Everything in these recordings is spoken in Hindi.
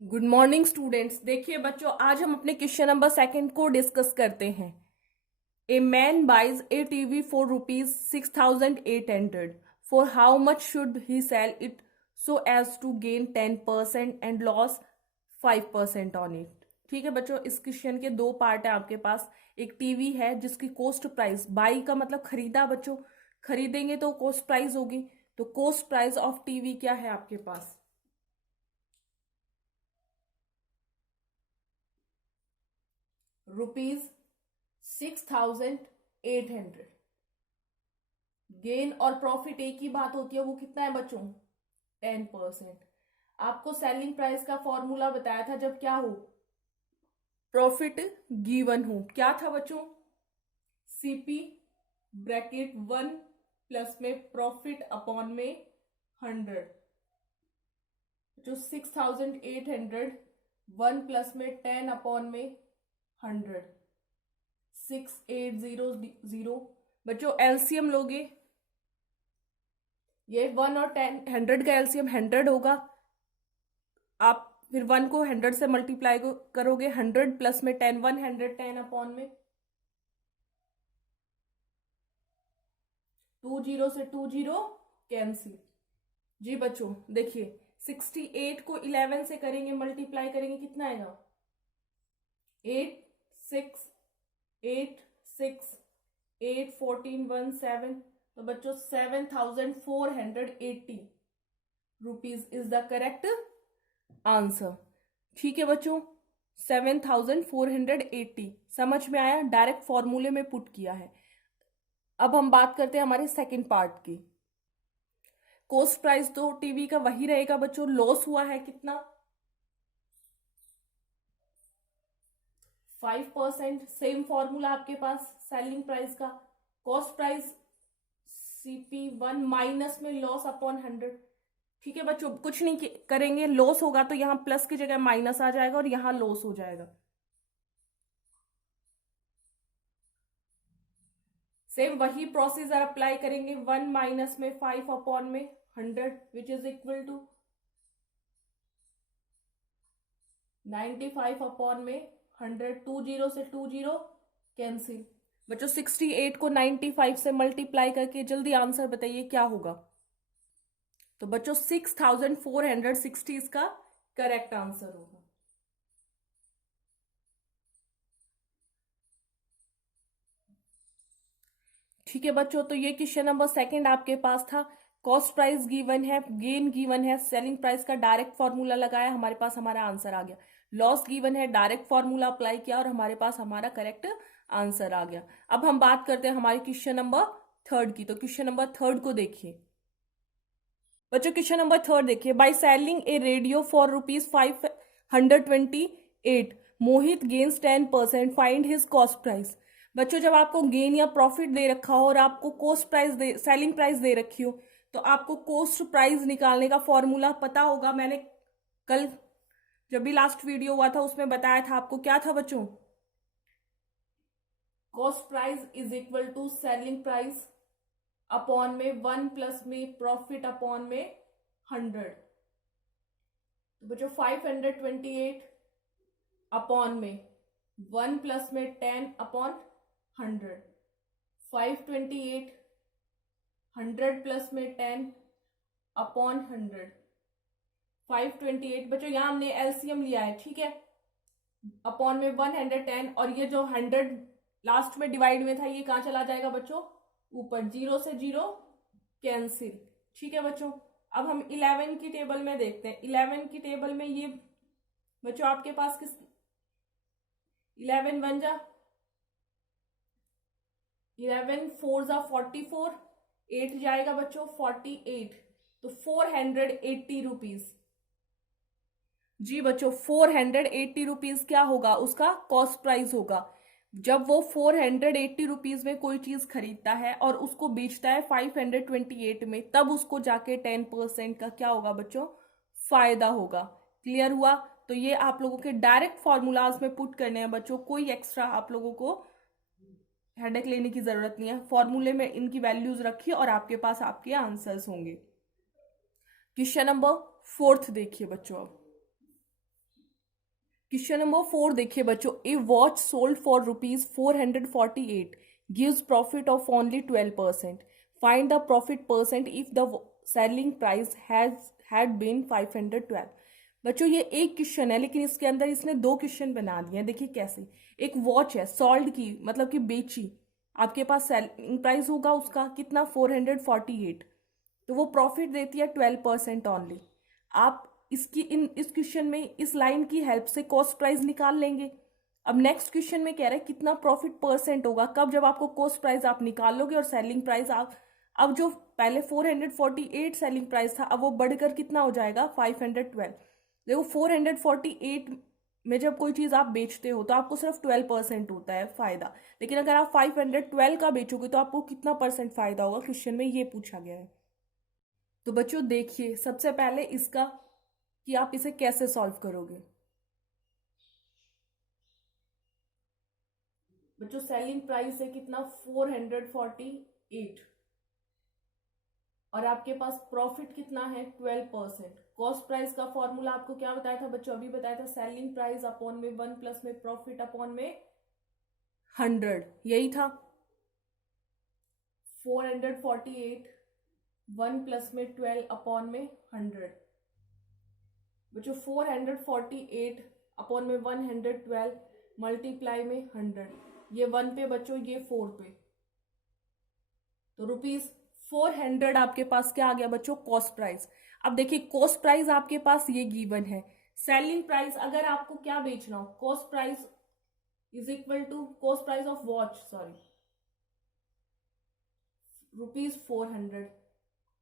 Good morning students. देखिए बच्चों, आज हम अपने क्वेश्चन नंबर सेकंड को डिस्कस करते हैं। A man buys a TV for ₹6,800 for how much should he sell it so as to gain 10% and loss 5% on it. ठीक है बच्चों, इस क्वेश्चन के दो पार्ट है आपके पास। एक टीवी है जिसकी कॉस्ट प्राइस, बाई का मतलब खरीदा बच्चों, खरीदेंगे तो कॉस्ट प्राइस होगी। तो कॉस्ट प्राइस ऑफ टीवी क्या है आपके पास? ₹6,800। गेन और प्रॉफिट एक ही बात होती है, वो कितना है बच्चों? 10%। आपको सेलिंग प्राइस का फॉर्मूला बताया था जब क्या हो, प्रॉफिट गिवन हो। क्या था बच्चों? सीपी ब्रैकेट 1 प्लस में प्रॉफिट अपॉन में 100। जो 6,800 1 प्लस में 10 अपॉन में 100, 6800। बच्चों एलसीएम लोगे, ये 1 और 10, 100 का एलसीएम 100 होगा। आप फिर 1 को 100 से मल्टीप्लाई करोगे, 100 प्लस में 10, 110 अपॉन में 20 से 20 कैंसिल। जी बच्चों देखिए, 68 को 11 से करेंगे, मल्टीप्लाई करेंगे, कितना आएगा? 8 6 8 6 8 14 1 7। तो बच्चों 7,480 rupees is the correct answer. ठीक है बच्चों, 7,480 समझ में आया, डायरेक्ट फॉर्मूले में पुट किया है। अब हम बात करते हैं हमारे सेकंड पार्ट की। कॉस्ट प्राइस तो टीवी का वही रहेगा बच्चों। लॉस हुआ है कितना? 5%। सेम फॉर्मूला आपके पास सेलिंग प्राइस का। कॉस्ट प्राइस CP1 माइनस में लॉस अपॉन 100। ठीक है बच्चों, कुछ नहीं करेंगे, लॉस होगा तो यहाँ प्लस की जगह माइनस आ जाएगा और यहाँ लॉस हो जाएगा। सेम वही प्रोसीजर अप्लाई करेंगे। 1 माइनस में 5 अपॉन में 100 which is equal to 95 upon में 100। 20 से 20 कैंसिल। बच्चों 68 को 95 से मल्टीप्लाई करके जल्दी आंसर बताइए क्या होगा? तो बच्चों 6,460 इसका करेक्ट आंसर होगा। ठीक है बच्चों, तो ये क्वेश्चन नंबर सेकंड आपके पास था। कॉस्ट प्राइस गिवन है, गेन गिवन है, सेलिंग प्राइस का डायरेक्ट फॉर्मूला लगाया, हमारे पास हमारा आंसर आ गया। लॉस गिवन है, डायरेक्ट फॉर्मूला अप्लाई किया और हमारे पास हमारा करेक्ट आंसर आ गया। अब हम बात करते हैं हमारे क्वेश्चन नंबर थर्ड की। तो क्वेश्चन नंबर थर्ड को देखिए बच्चों। क्वेश्चन नंबर थर्ड देखिए, by selling A radio for ₹528 Mohit gains 10%, find his cost price. बच्चों जब आपको गेन या प्रॉफिट दे रखा हो और आपको कॉस्ट प्राइस दे, सेलिंग प्राइस दे रखी हो, तो आपको कॉस्ट प्राइस निकालने का फॉर्मूला पता होगा। मैंने कल जब भी लास्ट वीडियो हुआ था उसमें बताया था आपको, क्या था बच्चों? Cost price is equal to selling price upon में 1 प्लस में प्रॉफिट अपॉन में 100। तो बच्चों 528 अपॉन में 1 प्लस में 10 अपॉन 100। 528 100 प्लस में 10 अपॉन 100। 528 बच्चों यहाँ हमने एलसीएम लिया है, ठीक है, अपॉन में 110, और ये जो 100 लास्ट में डिवाइड में था ये कहाँ चला जाएगा बच्चों? ऊपर। 0 से 0 कैंसिल। ठीक है बच्चों, अब हम 11 की टेबल में देखते हैं। 11 की टेबल में ये बच्चों आपके पास किस 11 1 जा 11 4 जा 44, 8 जाएगा बच्चों 48, तो 480 रुपीज। जी बच्चों 480 रुपीज क्या होगा? उसका कॉस्ट प्राइस होगा। जब वो 480 रुपीज में कोई चीज खरीदता है और उसको बेचता है 528 में, तब उसको जाके 10% का क्या होगा बच्चों? फायदा होगा। क्लियर हुआ? तो ये आप लोगों के डायरेक्ट फॉर्मूलाज में पुट करने हैं बच्चों, कोई एक्स्ट्रा आप लोगों को हेडेक लेने की जरूरत नहीं है। फॉर्मूले में इनकी वैल्यूज रखिए और आपके पास आपके आंसर्स होंगे। क्वेश्चन नंबर फोर्थ देखिए बच्चों। अब क्वेश्चन नंबर 4 देखिए बच्चों, a watch sold for ₹448 gives profit of only 12%. Find the profit percent if the selling price had been 512. बच्चों ये एक क्वेश्चन है, लेकिन इसके अंदर इसने दो क्वेश्चन बना दिए हैं। देखिए कैसे, एक वॉच है सोल्ड की, मतलब कि बेची, आपके पास सेलिंग प्राइस होगा उसका कितना 448, तो वो प्रॉफिट देती है 12% ओनली। आप इस क्वेश्चन में इस लाइन की हेल्प से कॉस्ट प्राइस निकाल लेंगे। अब नेक्स्ट क्वेश्चन में कह रहा है कितना प्रॉफिट परसेंट होगा, कब, जब आपको कॉस्ट प्राइस आप निकाल लोगे और सेलिंग प्राइस आप, अब जो पहले 448 सेलिंग प्राइस था, अब वो बढ़कर कितना हो जाएगा 512। देखो 448 में जब कोई चीज आप बेचते हो तो आपको सिर्फ 12% होता है फायदा, लेकिन अगर आप 512 का बेचोगे तो आपको कितना परसेंट फायदा होगा, क्वेश्चन में ये पूछा गया है। तो बच्चों देखिए सबसे पहले इसका कि आप इसे कैसे सॉल्व करोगे। बच्चों सेलिंग प्राइस है कितना 448 और आपके पास प्रॉफिट कितना है 12%। कॉस्ट प्राइस का फॉर्मूला आपको क्या बताया था बच्चों, अभी बताया था, सेलिंग प्राइस अपॉन में 1 प्लस में प्रॉफिट अपॉन में 100, यही था। 448 1 प्लस में 12 अपॉन में 100। बच्चों 448 अपॉन में 112 मल्टीप्लाई में 100, ये 1 पे बच्चों, ये 4 पे, तो ₹400 आपके पास क्या आ गया बच्चों, कॉस्ट प्राइस। अब देखिए कॉस्ट प्राइस आपके पास ये गिवन है, सेलिंग प्राइस अगर आपको क्या बेचना हो, cost price is equal to cost price of watch, sorry, ₹400,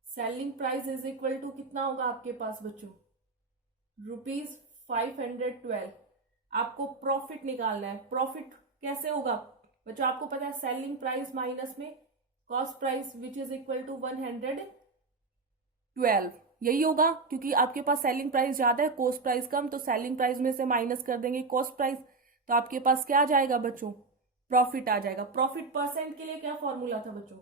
selling price is equal to कितना होगा आपके पास बच्चों, ₹512। आपको प्रॉफिट निकालना है, प्रॉफिट कैसे होगा बच्चों, आपको पता है सेलिंग प्राइस माइनस में cost price which is equal to 112, यही होगा, क्योंकि आपके पास सेलिंग प्राइस ज्यादा है कॉस्ट प्राइस कम, तो सेलिंग प्राइस में से माइनस कर देंगे कॉस्ट प्राइस, तो आपके पास क्या आ जाएगा बच्चों, प्रॉफिट आ जाएगा। प्रॉफिट परसेंट के लिए क्या फॉर्मूला था बच्चों,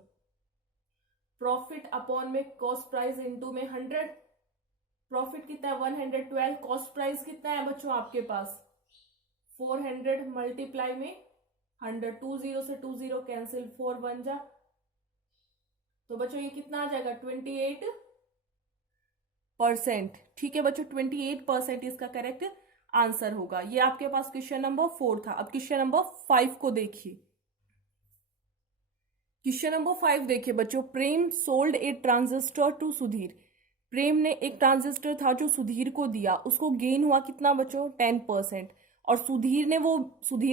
प्रॉफिट अपॉन में कॉस्ट प्राइस इंटू में 100। प्रॉफिट कितना है 112, कॉस्ट प्राइस कितना है बच्चों आपके पास 400 मल्टीप्लाई में 100, 20 से 20 कैंसिल, 4 1 जा, तो बच्चों ये कितना आ जाएगा 28%। ठीक है बच्चों 28% इसका करेक्ट आंसर होगा। ये आपके पास क्वेश्चन नंबर 4 था। अब क्वेश्चन नंबर 5 को देखिए। क्वेश्चन नंबर 5 देखिए बच्चों, Prem sold a transistor to Sudhir. Prem ने एक ट्रांजिस्टर था जो सुधीर को दिया, उसको गेन हुआ कितना बच्चों 10%, और सुधीर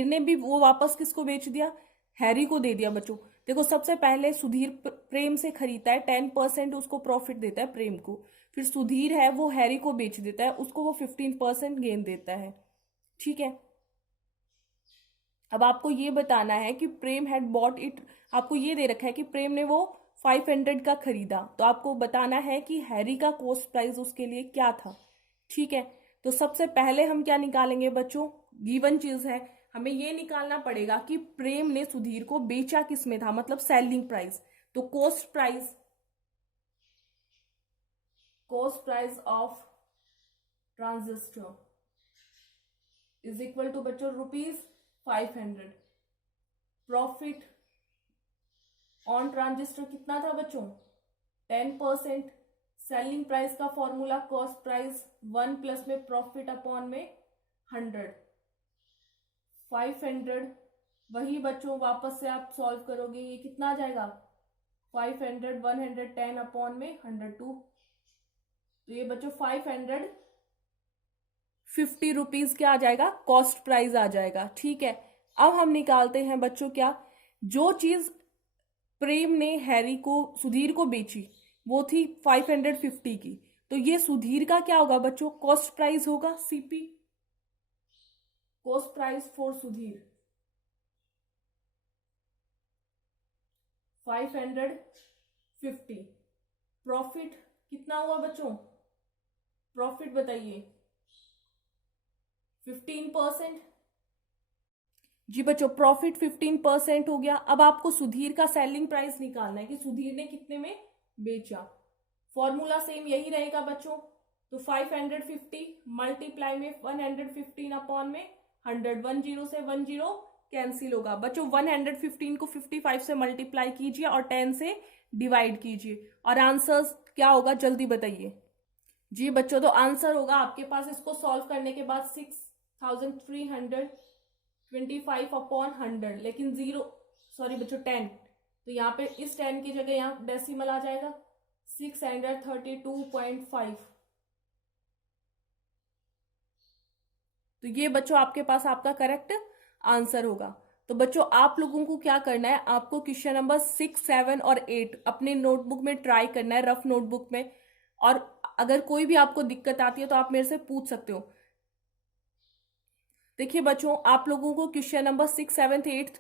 ने भी वो वापस किसको बेच दिया, हैरी को दे दिया। बच्चों देखो सबसे पहले सुधीर प्रेम से खरीदता है, 10% उसको प्रॉफिट देता है प्रेम को, फिर सुधीर है वो हैरी को बेच देता है, उसको वो 15% गेन देता है। ठीक है, अब आपको ये बताना है कि प्रेम हैड बॉट इट, आपको ये दे रखा है कि प्रेम ने वो 500 का खरीदा, तो आपको बताना है कि हैरी का कॉस्ट प्राइस उसके लिए क्या था। ठीक है, तो सबसे पहले हम क्या निकालेंगे बच्चों, गिवन चीज है, हमें ये निकालना पड़ेगा कि प्रेम ने सुधीर को बेचा किस में था, मतलब सेलिंग प्राइस, तो cost price of transistor is equal to बच्चों ₹500। प्रॉफिट ऑन ट्रांजिस्टर कितना था बच्चों 10%। सेलिंग प्राइस का फॉर्मूला कॉस्ट प्राइस 1 प्लस में प्रॉफिट अपॉन में 100, 500, वही बच्चों वापस से आप सॉल्व करोगे, ये कितना आ जाएगा 500, 110 अपॉन में 102, तो ये बच्चों 550 रुपीज क्या आ जाएगा, कॉस्ट प्राइस आ जाएगा। ठीक है, अब हम निकालते हैं बच्चों क्या, जो चीज प्रेम ने सुधीर को बेची वो थी 550 की, तो ये सुधीर का क्या होगा बच्चों, कॉस्ट प्राइस होगा, CP, cost price for Sudhir 550। Profit कितना हुआ बच्चों, प्रॉफिट बताइए 15%। जी बच्चों प्रॉफिट 15% हो गया। अब आपको सुधीर का सेलिंग प्राइस निकालना है कि सुधीर ने कितने में बेचा। फॉर्मूला सेम यही रहेगा बच्चों, तो 550 मल्टीप्लाई में 115 अपॉन में 100, 10 से 10 कैंसिल होगा। बच्चों 115 को 55 से मल्टीप्लाई कीजिए और 10 से डिवाइड कीजिए और आंसर क्या होगा जल्दी बताइए। जी बच्चों, तो आंसर होगा आपके पास इसको सॉल्व करने के बाद 6325 अपॉन 100, लेकिन 10, तो यहाँ पे इस 10 की जगह यहाँ डेसिमल आ जाएगा 632.5। तो ये बच्चों आपके पास आपका करेक्ट आंसर होगा। तो बच्चों आप लोगों को क्या करना है, आपको क्वेश्चन नंबर 6, 7 और 8 अपने नोटबुक में ट्राई करना है, रफ नोटबुक में। और अगर कोई भी आपको दिक्कत आती है तो आप मेरे से पूछ सकते हो। देखिए बच्चों, आप लोगों को क्वेश्चन नंबर 6, 7, 8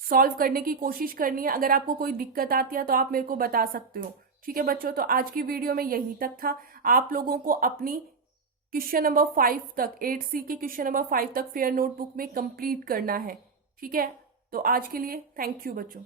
सॉल्व करने की कोशिश करनी है। अगर आपको कोई दिक्कत आती है तो आप मेरे को बता सकते हो। ठीक है बच्चों, तो आज की वीडियो में यही तक था। आप लोगों को अपनी क्वेश्चन नंबर 5 तक, 8C के क्वेश्चन नंबर 5 तक फेयर नोटबुक में कंप्लीट करना है। ठीक है, तो आज के लिए थैंक यू बच्चों।